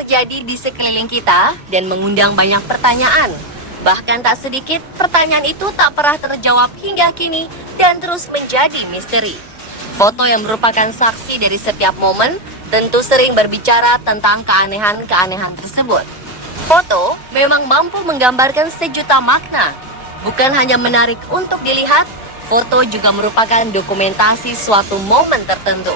terjadi di sekeliling kita dan mengundang banyak pertanyaan. Bahkan tak sedikit pertanyaan itu tak pernah terjawab hingga kini dan terus menjadi misteri. Foto yang merupakan saksi dari setiap momen tentu sering berbicara tentang keanehan-keanehan tersebut. Foto memang mampu menggambarkan sejuta makna. Bukan hanya menarik untuk dilihat, foto juga merupakan dokumentasi suatu momen tertentu.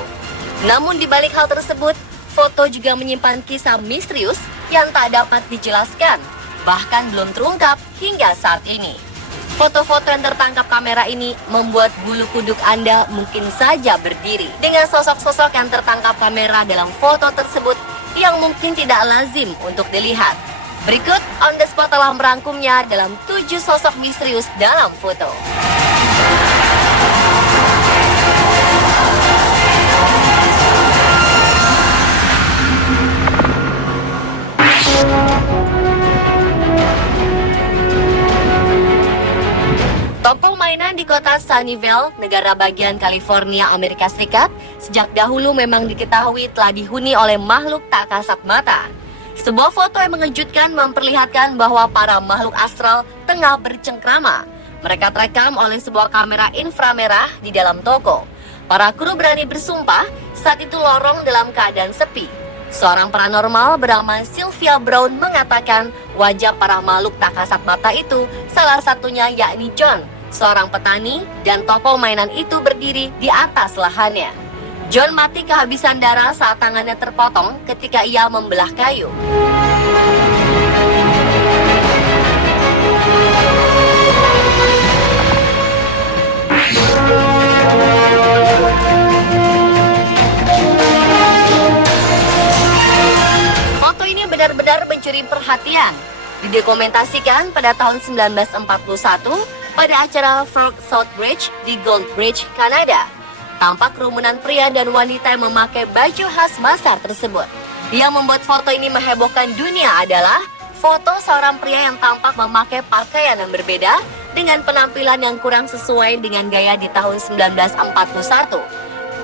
Namun di balik hal tersebut, foto juga menyimpan kisah misterius yang tak dapat dijelaskan, bahkan belum terungkap hingga saat ini. Foto-foto yang tertangkap kamera ini membuat bulu kuduk Anda mungkin saja berdiri dengan sosok-sosok yang tertangkap kamera dalam foto tersebut yang mungkin tidak lazim untuk dilihat. Berikut On The Spot telah merangkumnya dalam 7 sosok misterius dalam foto. Toko mainan di kota Sunnyvale, negara bagian California, Amerika Serikat, sejak dahulu memang diketahui telah dihuni oleh makhluk tak kasat mata. Sebuah foto yang mengejutkan memperlihatkan bahwa para makhluk astral tengah bercengkrama. Mereka terekam oleh sebuah kamera inframerah di dalam toko. Para kru berani bersumpah saat itu lorong dalam keadaan sepi. Seorang paranormal bernama Sylvia Brown mengatakan wajah para makhluk tak kasat mata itu salah satunya yakni John, seorang petani, dan toko mainan itu berdiri di atas lahannya. John mati kehabisan darah saat tangannya terpotong ketika ia membelah kayu. Foto ini benar-benar mencuri perhatian. Didokumentasikan pada tahun 1941 pada acara Frog South Bridge di Gold Bridge, Kanada. Tampak kerumunan pria dan wanita yang memakai baju khas masa tersebut. Yang membuat foto ini menghebohkan dunia adalah foto seorang pria yang tampak memakai pakaian yang berbeda dengan penampilan yang kurang sesuai dengan gaya di tahun 1941.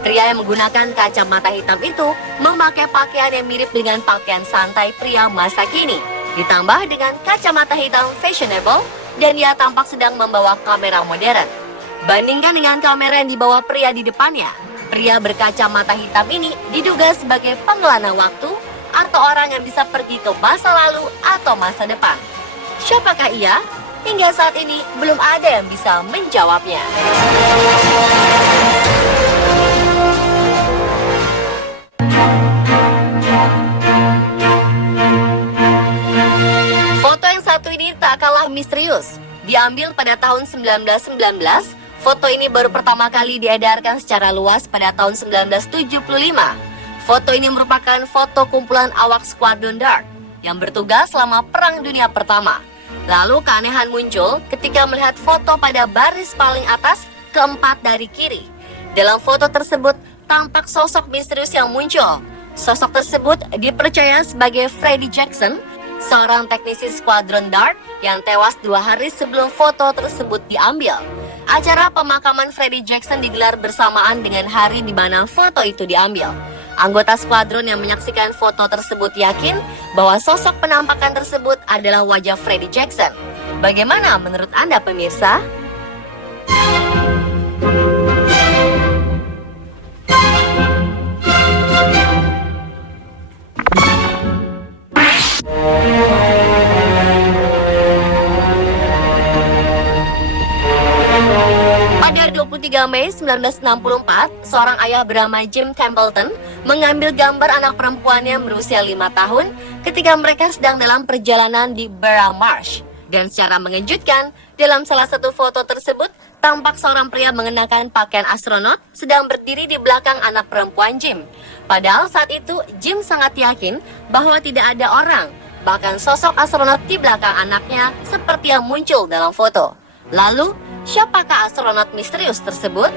Pria yang menggunakan kacamata hitam itu memakai pakaian yang mirip dengan pakaian santai pria masa kini, ditambah dengan kacamata hitam fashionable, dan ia tampak sedang membawa kamera modern. Bandingkan dengan kamera yang dibawa pria di depannya, pria berkacamata hitam ini diduga sebagai pengelana waktu atau orang yang bisa pergi ke masa lalu atau masa depan. Siapakah ia? Hingga saat ini belum ada yang bisa menjawabnya. Foto yang satu ini tak kalah misterius. Diambil pada tahun 1919, foto ini baru pertama kali diedarkan secara luas pada tahun 1975. Foto ini merupakan foto kumpulan awak Squadron Dark yang bertugas selama Perang Dunia Pertama. Lalu keanehan muncul ketika melihat foto pada baris paling atas keempat dari kiri. Dalam foto tersebut tampak sosok misterius yang muncul. Sosok tersebut dipercaya sebagai Freddie Jackson, seorang teknisi Squadron Dark yang tewas 2 hari sebelum foto tersebut diambil. Acara pemakaman Freddie Jackson digelar bersamaan dengan hari di mana foto itu diambil. Anggota skuadron yang menyaksikan foto tersebut yakin bahwa sosok penampakan tersebut adalah wajah Freddie Jackson. Bagaimana menurut Anda, pemirsa? Pada 23 Mei 1964, seorang ayah bernama Jim Templeton mengambil gambar anak perempuannya berusia 5 tahun ketika mereka sedang dalam perjalanan di Bear Marsh. Dan secara mengejutkan, dalam salah satu foto tersebut, tampak seorang pria mengenakan pakaian astronot sedang berdiri di belakang anak perempuan Jim. Padahal saat itu, Jim sangat yakin bahwa tidak ada orang, bahkan sosok astronot di belakang anaknya seperti yang muncul dalam foto. Lalu, siapakah astronot misterius tersebut?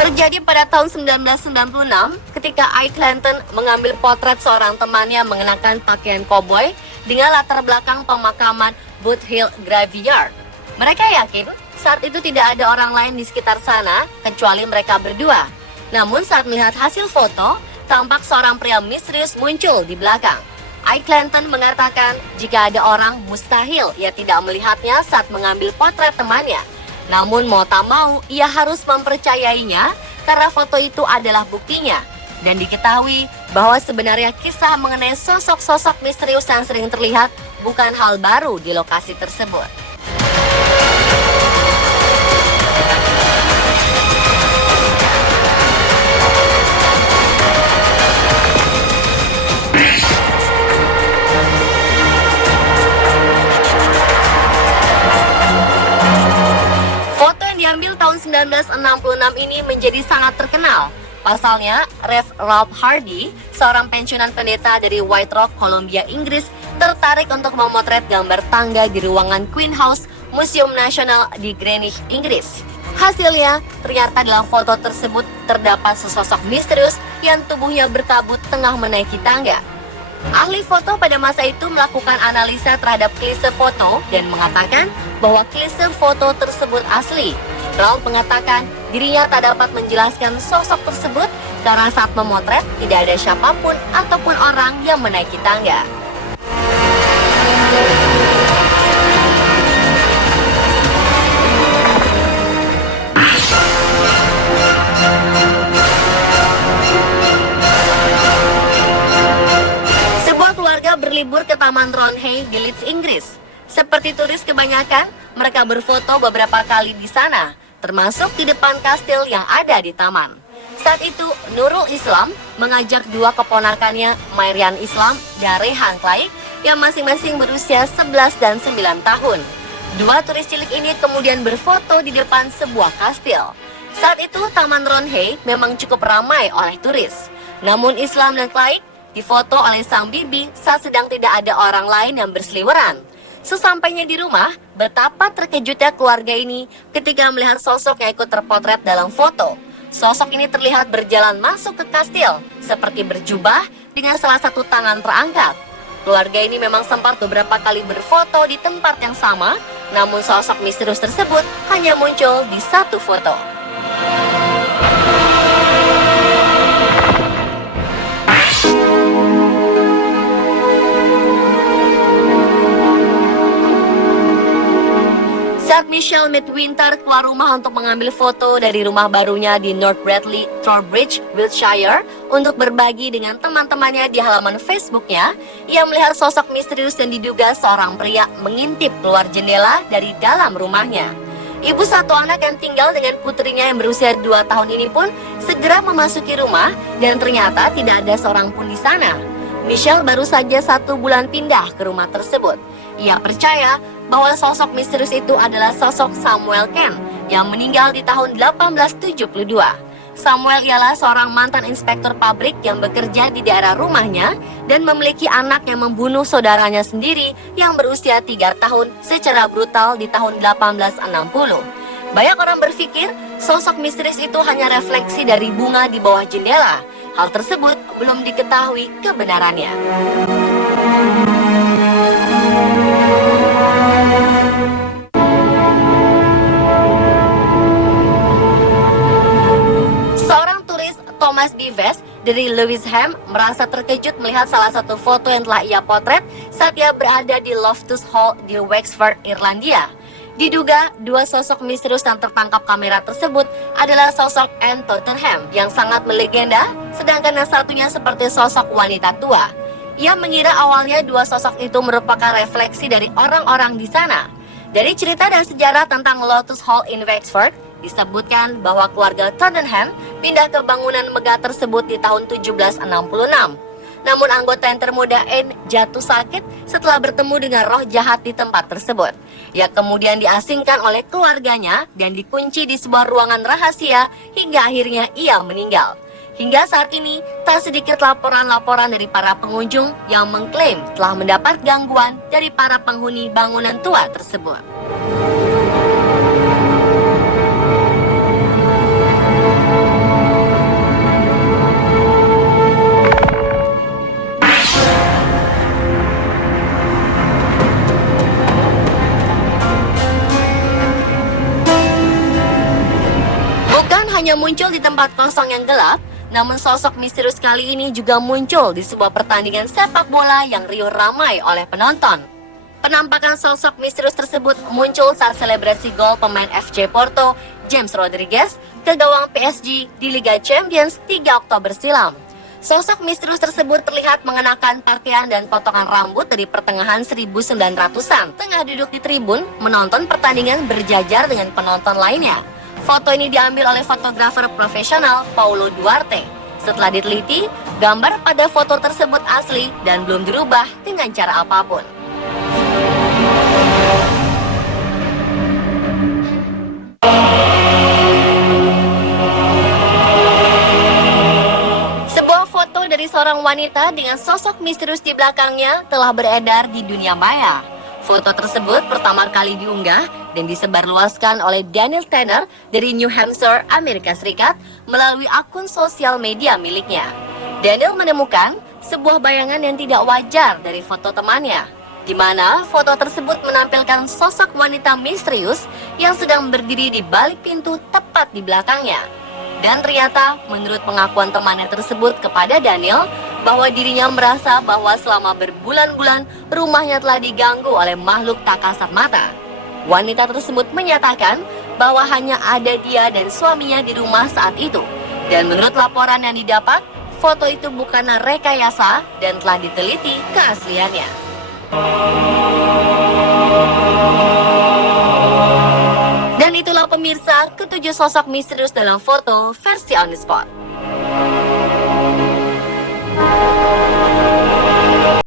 Terjadi pada tahun 1996 ketika Ike Clanton mengambil potret seorang temannya mengenakan pakaian koboi dengan latar belakang pemakaman Boot Hill Graveyard. Mereka yakin saat itu tidak ada orang lain di sekitar sana kecuali mereka berdua. Namun saat melihat hasil foto, tampak seorang pria misterius muncul di belakang. Ike Clanton mengatakan jika ada orang mustahil ia tidak melihatnya saat mengambil potret temannya. Namun mau tak mau ia harus mempercayainya karena foto itu adalah buktinya. Dan diketahui bahwa sebenarnya kisah mengenai sosok-sosok misterius yang sering terlihat bukan hal baru di lokasi tersebut. Foto yang diambil tahun 1966 ini menjadi sangat terkenal. Pasalnya, Rev Ralph Hardy, seorang pensiunan pendeta dari White Rock, Columbia, Inggris, tertarik untuk memotret gambar tangga di ruangan Queen House, Museum Nasional di Greenwich, Inggris. Hasilnya, ternyata dalam foto tersebut terdapat sesosok misterius yang tubuhnya berkabut tengah menaiki tangga. Ahli foto pada masa itu melakukan analisa terhadap klise foto dan mengatakan bahwa klise foto tersebut asli. Ralph mengatakan dirinya tak dapat menjelaskan sosok tersebut karena saat memotret tidak ada siapapun ataupun orang yang menaiki tangga. Sebuah keluarga berlibur ke Taman Roundhay di Leeds, Inggris. Seperti turis kebanyakan, mereka berfoto beberapa kali di sana, termasuk di depan kastil yang ada di taman. Saat itu, Nurul Islam mengajak dua keponakannya, Marian Islam dan Rehan Claik, yang masing-masing berusia 11 dan 9 tahun. Dua turis cilik ini kemudian berfoto di depan sebuah kastil. Saat itu, Taman Roundhay memang cukup ramai oleh turis. Namun Islam dan Claik difoto oleh sang bibi saat sedang tidak ada orang lain yang berseliweran. Sesampainya di rumah, betapa terkejutnya keluarga ini ketika melihat sosok yang ikut terpotret dalam foto. Sosok ini terlihat berjalan masuk ke kastil, seperti berjubah dengan salah satu tangan terangkat. Keluarga ini memang sempat beberapa kali berfoto di tempat yang sama, namun sosok misterius tersebut hanya muncul di satu foto. Saat Michelle Midwinter keluar rumah untuk mengambil foto dari rumah barunya di North Bradley, Trowbridge, Wiltshire untuk berbagi dengan teman-temannya di halaman Facebooknya, ia melihat sosok misterius yang diduga seorang pria mengintip keluar jendela dari dalam rumahnya. Ibu satu anak yang tinggal dengan putrinya yang berusia 2 tahun ini pun segera memasuki rumah dan ternyata tidak ada seorang pun di sana. Michelle baru saja 1 bulan pindah ke rumah tersebut. Ia percaya bahwa sosok misterius itu adalah sosok Samuel Kent yang meninggal di tahun 1872. Samuel ialah seorang mantan inspektur pabrik yang bekerja di daerah rumahnya dan memiliki anak yang membunuh saudaranya sendiri yang berusia 3 tahun secara brutal di tahun 1860. Banyak orang berpikir sosok misterius itu hanya refleksi dari bunga di bawah jendela. Hal tersebut belum diketahui kebenarannya. Seorang turis, Thomas B. Vest dari Lewisham, merasa terkejut melihat salah satu foto yang telah ia potret saat ia berada di Loftus Hall di Wexford, Irlandia. Diduga, 2 sosok misterius yang tertangkap kamera tersebut adalah sosok Anne Tottenham yang sangat melegenda, sedangkan yang satunya seperti sosok wanita tua. Ia mengira awalnya 2 sosok itu merupakan refleksi dari orang-orang di sana. Dari cerita dan sejarah tentang Lotus Hall in Wexford, disebutkan bahwa keluarga Tottenham pindah ke bangunan megah tersebut di tahun 1766. Namun anggota yang termuda Anne jatuh sakit setelah bertemu dengan roh jahat di tempat tersebut. Ia kemudian diasingkan oleh keluarganya dan dikunci di sebuah ruangan rahasia hingga akhirnya ia meninggal. Hingga saat ini, tak sedikit laporan-laporan dari para pengunjung yang mengklaim telah mendapat gangguan dari para penghuni bangunan tua tersebut. muncul di tempat kosong yang gelap, namun sosok misterius kali ini juga muncul di sebuah pertandingan sepak bola yang riuh ramai oleh penonton. Penampakan sosok misterius tersebut muncul saat selebrasi gol pemain FC Porto, James Rodriguez, ke gawang PSG di Liga Champions 3 Oktober silam. Sosok misterius tersebut terlihat mengenakan pakaian dan potongan rambut dari pertengahan 1900-an, tengah duduk di tribun menonton pertandingan berjajar dengan penonton lainnya. Foto ini diambil oleh fotografer profesional Paulo Duarte. Setelah diteliti, gambar pada foto tersebut asli dan belum dirubah dengan cara apapun. Sebuah foto dari seorang wanita dengan sosok misterius di belakangnya telah beredar di dunia maya. Foto tersebut pertama kali diunggah dan disebarluaskan oleh Daniel Tanner dari New Hampshire, Amerika Serikat melalui akun sosial media miliknya. Daniel menemukan sebuah bayangan yang tidak wajar dari foto temannya, di mana foto tersebut menampilkan sosok wanita misterius yang sedang berdiri di balik pintu tepat di belakangnya. Dan ternyata menurut pengakuan temannya tersebut kepada Daniel, bahwa dirinya merasa bahwa selama berbulan-bulan rumahnya telah diganggu oleh makhluk tak kasat mata. Wanita tersebut menyatakan bahwa hanya ada dia dan suaminya di rumah saat itu. Dan menurut laporan yang didapat, foto itu bukanlah rekayasa dan telah diteliti keasliannya. Dan itulah pemirsa, ketujuh sosok misterius dalam foto versi On The Spot.